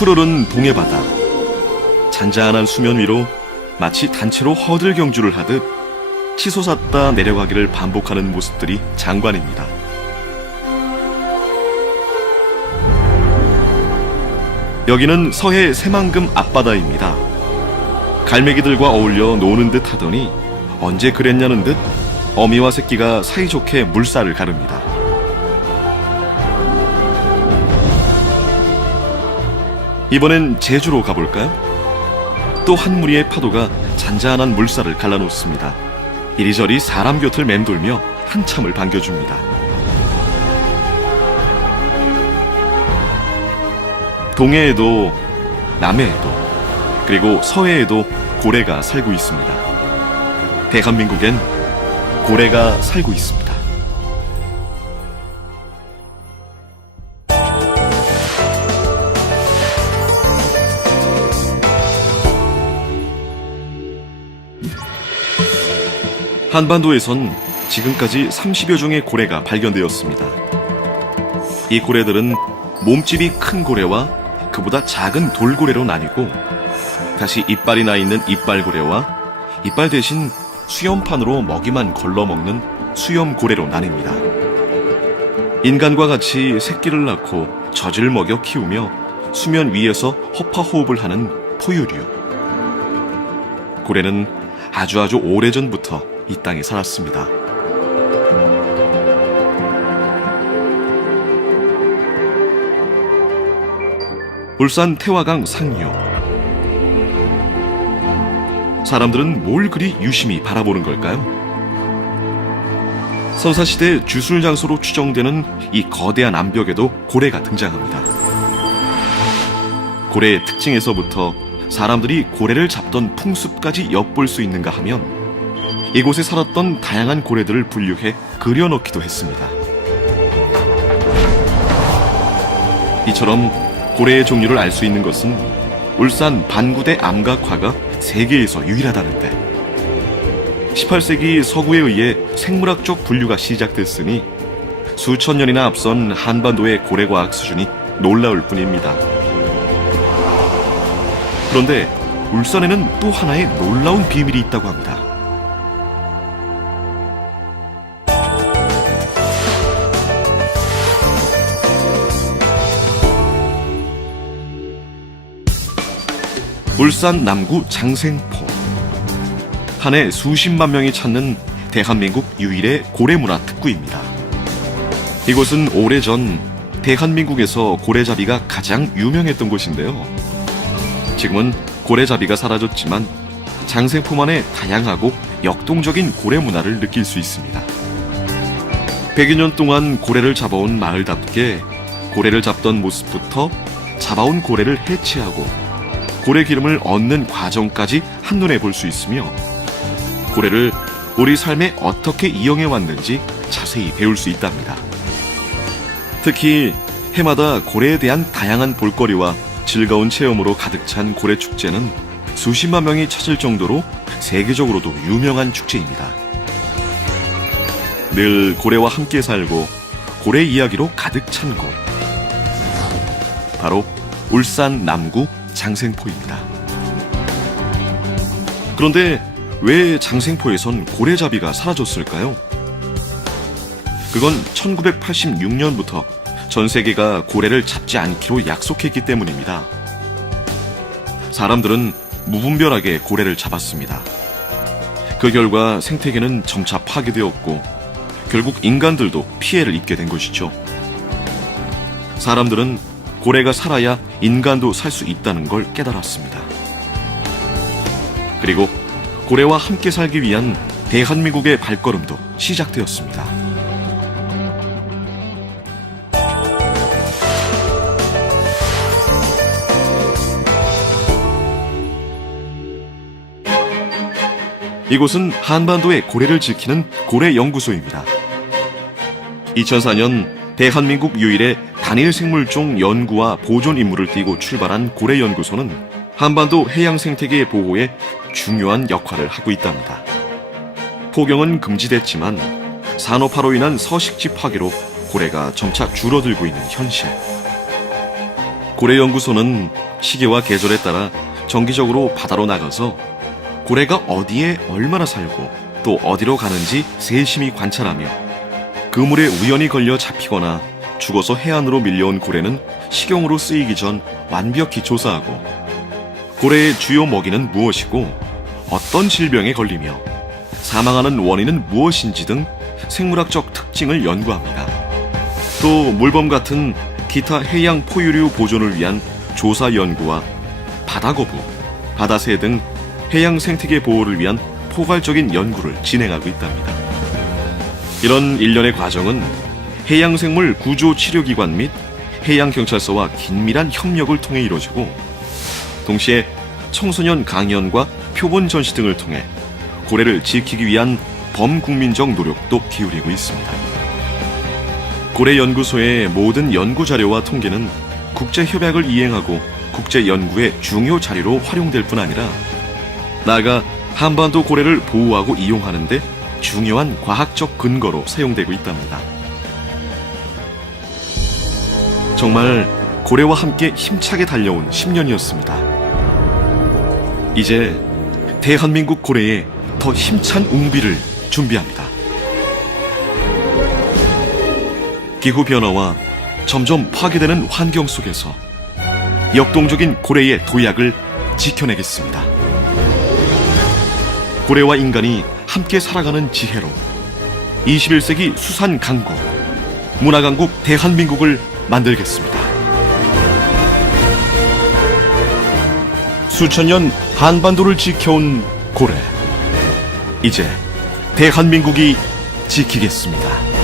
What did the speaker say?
푸르른 동해 바다. 잔잔한 수면 위로 마치 단체로 허들 경주를 하듯 치솟았다 내려가기를 반복하는 모습들이 장관입니다. 여기는 서해 새만금 앞바다입니다. 갈매기들과 어울려 노는 듯 하더니 언제 그랬냐는 듯 어미와 새끼가 사이좋게 물살을 가릅니다. 이번엔 제주로 가볼까요? 또 한 무리의 파도가 잔잔한 물살을 갈라놓습니다. 이리저리 사람 곁을 맴돌며 한참을 반겨줍니다. 동해에도 남해에도 그리고 서해에도 고래가 살고 있습니다. 대한민국엔 고래가 살고 있습니다. 한반도에선 지금까지 30여 종의 고래가 발견되었습니다. 이 고래들은 몸집이 큰 고래와 그보다 작은 돌고래로 나뉘고 다시 이빨이 나 있는 이빨고래와 이빨 대신 수염판으로 먹이만 걸러먹는 수염고래로 나뉩니다. 인간과 같이 새끼를 낳고 젖을 먹여 키우며 수면 위에서 허파호흡을 하는 포유류. 고래는 아주 아주 오래전부터 이 땅에 살았습니다. 울산 태화강 상류. 사람들은 뭘 그리 유심히 바라보는 걸까요? 선사시대 주술 장소로 추정되는 이 거대한 암벽에도 고래가 등장합니다. 고래의 특징에서부터 사람들이 고래를 잡던 풍습까지 엿볼 수 있는가 하면 이곳에 살았던 다양한 고래들을 분류해 그려넣기도 했습니다. 이처럼 고래의 종류를 알 수 있는 것은 울산 반구대 암각화가 세계에서 유일하다는데 18세기 서구에 의해 생물학적 분류가 시작됐으니 수천 년이나 앞선 한반도의 고래과학 수준이 놀라울 뿐입니다. 그런데 울산에는 또 하나의 놀라운 비밀이 있다고 합니다. 울산 남구 장생포. 한 해 수십만 명이 찾는 대한민국 유일의 고래문화 특구입니다. 이곳은 오래전 대한민국에서 고래잡이가 가장 유명했던 곳인데요. 지금은 고래잡이가 사라졌지만 장생포만의 다양하고 역동적인 고래 문화를 느낄 수 있습니다. 100여 년 동안 고래를 잡아온 마을답게 고래를 잡던 모습부터 잡아온 고래를 해체하고 고래 기름을 얻는 과정까지 한눈에 볼 수 있으며 고래를 우리 삶에 어떻게 이용해 왔는지 자세히 배울 수 있답니다. 특히 해마다 고래에 대한 다양한 볼거리와 즐거운 체험으로 가득 찬 고래 축제는 수십만 명이 찾을 정도로 세계적으로도 유명한 축제입니다. 늘 고래와 함께 살고 고래 이야기로 가득 찬 곳. 바로 울산 남구 장생포입니다. 그런데 왜 장생포에선 고래잡이가 사라졌을까요? 그건 1986년부터 전 세계가 고래를 잡지 않기로 약속했기 때문입니다. 사람들은 무분별하게 고래를 잡았습니다. 그 결과 생태계는 점차 파괴되었고 결국 인간들도 피해를 입게 된 것이죠. 사람들은 고래가 살아야 인간도 살 수 있다는 걸 깨달았습니다. 그리고 고래와 함께 살기 위한 대한민국의 발걸음도 시작되었습니다. 이곳은 한반도의 고래를 지키는 고래연구소입니다. 2004년 대한민국 유일의 단일 생물종 연구와 보존 임무를 띠고 출발한 고래연구소는 한반도 해양 생태계 보호에 중요한 역할을 하고 있답니다. 포경은 금지됐지만 산업화로 인한 서식지 파괴로 고래가 점차 줄어들고 있는 현실. 고래연구소는 시기와 계절에 따라 정기적으로 바다로 나가서 고래가 어디에 얼마나 살고 또 어디로 가는지 세심히 관찰하며 그물에 우연히 걸려 잡히거나 죽어서 해안으로 밀려온 고래는 식용으로 쓰이기 전 완벽히 조사하고 고래의 주요 먹이는 무엇이고 어떤 질병에 걸리며 사망하는 원인은 무엇인지 등 생물학적 특징을 연구합니다. 또 물범 같은 기타 해양 포유류 보존을 위한 조사 연구와 바다거부, 바다새 등 해양 생태계 보호를 위한 포괄적인 연구를 진행하고 있답니다. 이런 일련의 과정은 해양생물 구조 치료기관 및 해양경찰서와 긴밀한 협력을 통해 이루어지고 동시에 청소년 강연과 표본 전시 등을 통해 고래를 지키기 위한 범국민적 노력도 기울이고 있습니다. 고래 연구소의 모든 연구 자료와 통계는 국제 협약을 이행하고 국제 연구의 중요 자료로 활용될 뿐 아니라 나아가 한반도 고래를 보호하고 이용하는데 중요한 과학적 근거로 사용되고 있답니다. 정말 고래와 함께 힘차게 달려온 10년이었습니다. 이제 대한민국 고래에 더 힘찬 웅비를 준비합니다. 기후 변화와 점점 파괴되는 환경 속에서 역동적인 고래의 도약을 지켜내겠습니다. 고래와 인간이 함께 살아가는 지혜로 21세기 수산 강국, 문화 강국 대한민국을 만들겠습니다. 수천 년 한반도를 지켜온 고래. 이제 대한민국이 지키겠습니다.